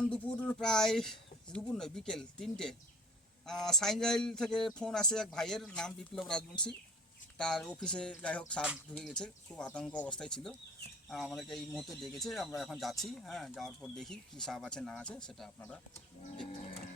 এখন দুপুর প্রায় দুপুর নয় বিকেল 3টে। সাইনজাইল থেকে ফোন আসে এক ভাইয়ের, নাম বিপ্লব রাজবংশী। তার অফিসে যাই হোক সাপ ঢুকে গেছে, খুব আতঙ্ক অবস্থায় ছিল। আমাদেরকে এই মুহূর্তে ডেকেছে, আমরা এখন যাচ্ছি। হ্যাঁ, যাওয়ার পর দেখি কী সাপ আছে না আছে সেটা আপনারা দেখতে পাবেন।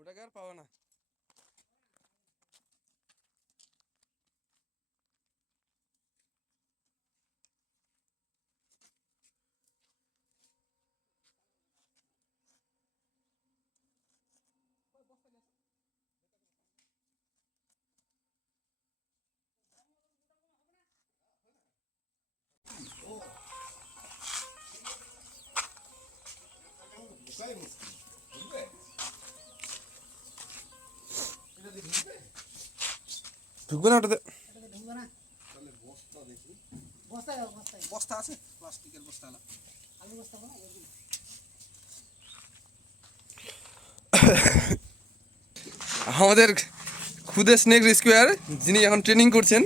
ওটাকে আর পাবো না। ঢুকবে না ওটাতে? বস্তা আছে, প্লাস্টিকের বস্তা। আমাদের খুদে স্নেক রেস্কিউয়ার যিনি এখন ট্রেনিং করছেন,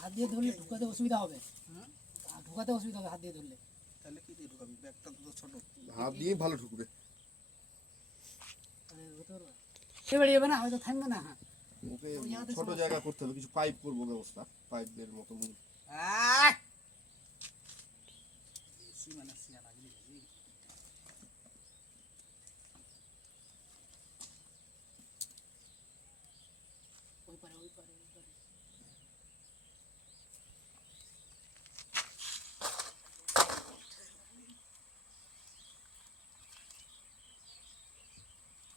হাত দিয়ে ধরলে ঢুকাতে অসুবিধা হবে। ঢুকাতে অসুবিধা হবে হাত দিয়ে ধরলে। তাহলে কি দিয়ে ঢুকাবি? ব্যাগটা তো ছোট। হাত দিয়ে ভালো ঢুকবে। এবারে যাবে না, হয়তো থামবে না। ওকে ছোট জায়গা করতে হবে, কিছু পাইপ করবো ব্যবস্থা, পাইপের মতো। ওই পারে ওই পারে ওই পারে।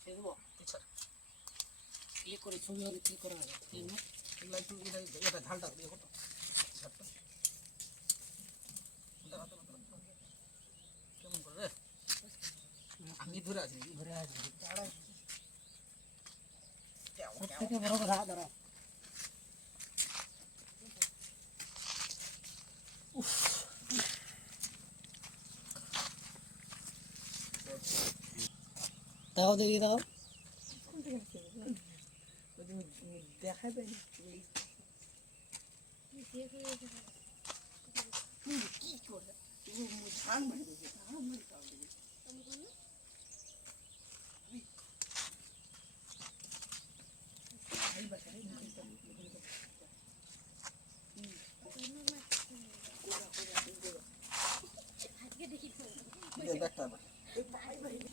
দেখবো ক্লিক করে ছবি হলে ক্লিক করা হবে। এগুলো একটু এটা ঝালটা দিয়ে কত কেমন করে রে? আমি ধরে আছি, ঘুরে আসবে। সব থেকে বড় কথা দাঁড়াও। দাও দেখি দাও ব্যাগটা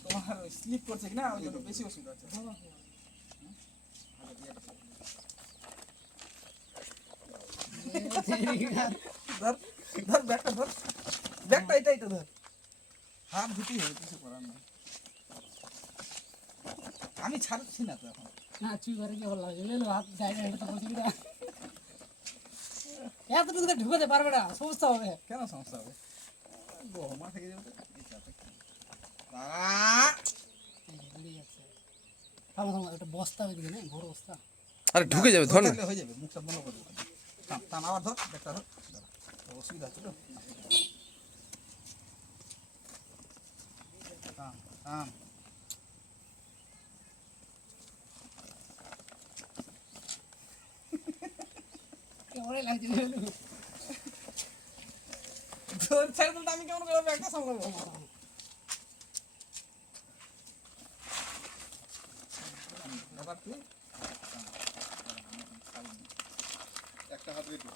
তোমার স্লিপ করছে কি না ওই জন্য বেশি অসুবিধা হচ্ছে ধর ধর ব্যাগটা ধর ব্যাগটা এটা এটা ধর হাত ধুতেই হবে কিছু করার নেই আমি ছাড়ছি না তো এখন না চুই ঘরে কি ভালো লাগে লেলো হাত জায়গা এটা তো অসুবিধা এতটুকু তো ঢুকাতে পারবে না সমস্যা হবে কেন সমস্যা হবে গহমা থেকে যাবে তো এই চাপে বেরিয়ে যাচ্ছে থামো থামো একটা বস্তা ওইদিকে না বড় বস্তা আরে ঢুকে যাবে ধর না হয়ে যাবে মুখটা বন্ধ করে দেবো থাম থাম আবার ধর ব্যাগটা ধর তো অসুবিধা হচ্ছে তো থাম থাম কেমনই লাগছে লেলো ধর ছেড়ে দিলে আমি কেমন করে ব্যাগটা সামলাবো এবার তুই একটা হাত রেখে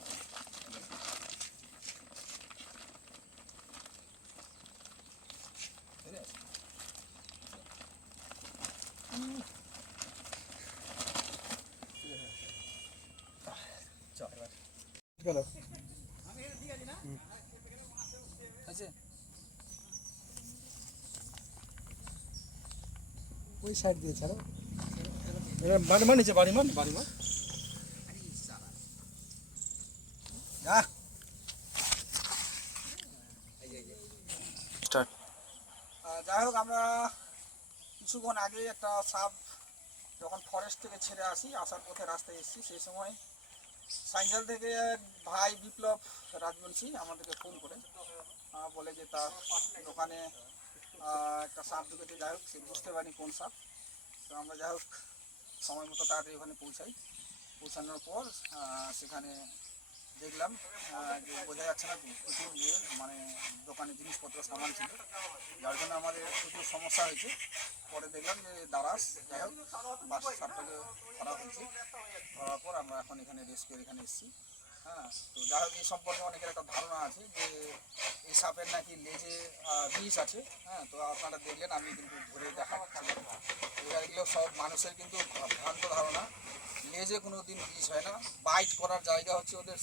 চল আছে ওই সাইড দিয়ে ছাড়ো বাড়ি মান নিচে বাড়ি মান যা স্টার্ট যাই হোক আমরা কিছুক্ষণ আগে একটা সাপ যখন ফরেস্ট থেকে ছেড়ে আসি আসার পথে রাস্তায় এসেছি সেই সময় সাইকেল থেকে এক ভাই বিপ্লব রাজবংশী আমাদেরকে ফোন করে বলে যে তার দোকানে একটা সাপ ঢুকেছে যাই হোক সে বুঝতে পারিনি কোন সাপ তো আমরা যাই হোক সময় মতো তাড়াতাড়ি ওখানে পৌঁছানোর পর সেখানে দেখলাম যে বোঝা যাচ্ছে না প্রচুর মানে দোকানে জিনিসপত্র সামান ছিল যার জন্য আমাদের প্রচুর সমস্যা হয়েছে পরে দেখলাম যে দারাস যাই হোক বাস সাপটাকে ধরা হয়েছে ধরার পর আমরা এখন এখানে রেস্কিউর এখানে এসেছি হ্যাঁ তো যাই হোক এই সম্পর্কে অনেকের একটা ধারণা আছে যে এই সাপের নাকি লেজে বিষ আছে হ্যাঁ তো আপনারা দেখলেন আমি কিন্তু ধরে দেখাচ্ছিলাম এগুলো সব মানুষের কিন্তু ভ্রান্ত ধারণা লেজে কোনো দিন বিষ হয় না বাইট করার জায়গা হচ্ছে ওদের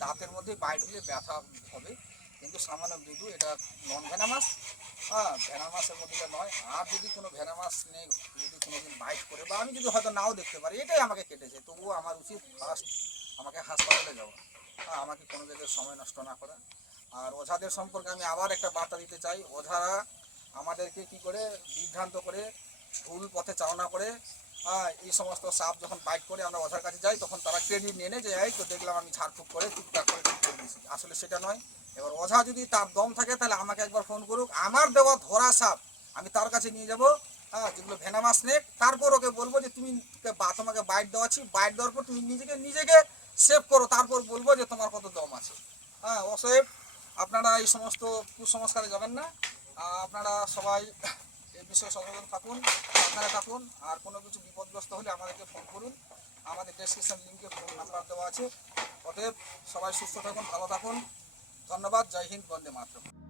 দাঁতের মধ্যে বাইট হলে ব্যথা হবে কিন্তু সামান্য মৃদু এটা নন ভেনামাস হ্যাঁ ভেনামাসের মধ্যে নয় আর যদি কোনো ভেনামাস নেই যদি কোনোদিন বাইট করে বা আমি যদি হয়তো নাও দেখতে পারি এটাই আমাকে কেটেছে তবুও আমার উচিত ফার্স্ট আমাকে হাসপাতালে যাওয়া হ্যাঁ আমাকে কোনো জায়গায় সময় নষ্ট না করা আর ওঝাদের সম্পর্কে আমি আবার একটা বার্তা দিতে চাই ওঝারা আমাদেরকে কি করে বিভ্রান্ত করে ভুল পথে চালনা করে এই সমস্ত সাপ যখন বাইট করে আমরা ওঝার কাছে যাই তখন তারা ক্রেডিট নিয়ে নেয় যে এই তো দেখলাম আমি ঝাড়ফুঁক করে টুকটাক করে ঠিক করে দিয়েছি আসলে সেটা নয় এবার ওঝা যদি তার দম থাকে তাহলে আমাকে একবার ফোন করুক আমার দেওয়া ধরা সাপ আমি তার কাছে নিয়ে যাব হ্যাঁ যেগুলো ভেনামাস স্নেক তারপর ওকে বলবো যে তুমি তোমাকে বাইট দেওয়াচ্ছি বাইট দেওয়ার পর তুমি নিজেকে সেভ করো তারপর বলবো যে তোমার কত দম আছে হ্যাঁ অতএব আপনারা এই সমস্ত কুসংস্কারে যাবেন না আপনারা সবাই এই বিষয়ে সচেতন থাকুন আপনারা থাকুন আর কোনো কিছু বিপদগ্রস্ত হলে আমাদেরকে ফোন করুন আমাদের ডেসক্রিপশন লিঙ্কে ফোন নাম্বার দেওয়া আছে অতএব সবাই সুস্থ থাকুন ভালো থাকুন ধন্যবাদ জয় হিন্দ বন্দে মাতরম